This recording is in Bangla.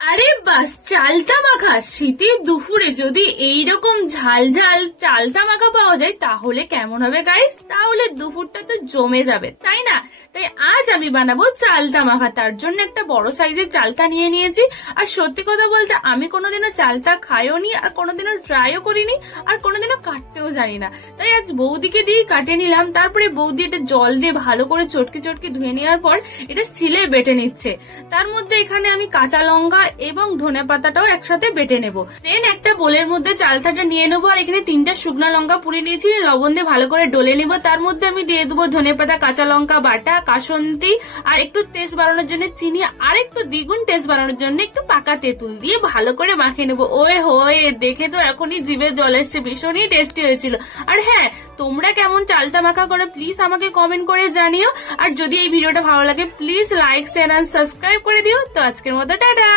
আরে বাস, চালতা মাখা শীতের দুপুরে যদি এইরকম ঝাল ঝাল চালতা মাখা পাওয়া যায় তাহলে কেমন হবে গাইস? তাহলে দুপুরটা তো জমে যাবে, তাই না? তাই আজ আমি বানাবো চালতা মাখা। তার জন্য একটা বড় সাইজের চালতা নিয়ে নিয়েছি। আর সত্যি কথা বলতে আমি কোনোদিনও চালতা খাইও নি, আর কোনোদিনও ট্রাইও করিনি, আর কোনোদিনও কাটতেও জানি না। তাই আজ বৌদিকে দিয়ে কাটে নিলাম। তারপরে বৌদি এটা জল দিয়ে ভালো করে চটকে চটকে ধুয়ে নেওয়ার পর এটা শিলে বেটে নিচ্ছে। তার মধ্যে এখানে আমি কাঁচা লঙ্কা এবং ধনে পাতাটাও একসাথে বেটে নেব। দেন একটা বোলের মধ্যে চালতাটা নিয়ে নেবো। আর এখানে 3টা শুকনো লঙ্কা পুড়ে নিয়েছি, লবণ দিয়ে ভালো করে ডলে নিব। তার মধ্যে আমি দিয়ে দেবো ধনে পাতা, কাঁচা লঙ্কা বাটা, কাসন্দি, আর একটু টেস্ট বাড়ানোর জন্য চিনি, আর একটু দ্বিগুণ টেস্ট বাড়ানোর জন্য একটু পাকা তেঁতুল দিয়ে ভালো করে মাখিয়ে নেবো। ওয়ে হয়ে দেখে তো এখনই জিভে জল এসছে, ভীষণই টেস্টি হয়েছিল। আর হ্যাঁ, তোমরা কেমন চালতা মাখা করো প্লিজ আমাকে কমেন্ট করে জানিও। আর যদি এই ভিডিওটা ভালো লাগে প্লিজ লাইক, শেয়ার আর সাবস্ক্রাইব করে দিও। তো আজকের মতো টাটা।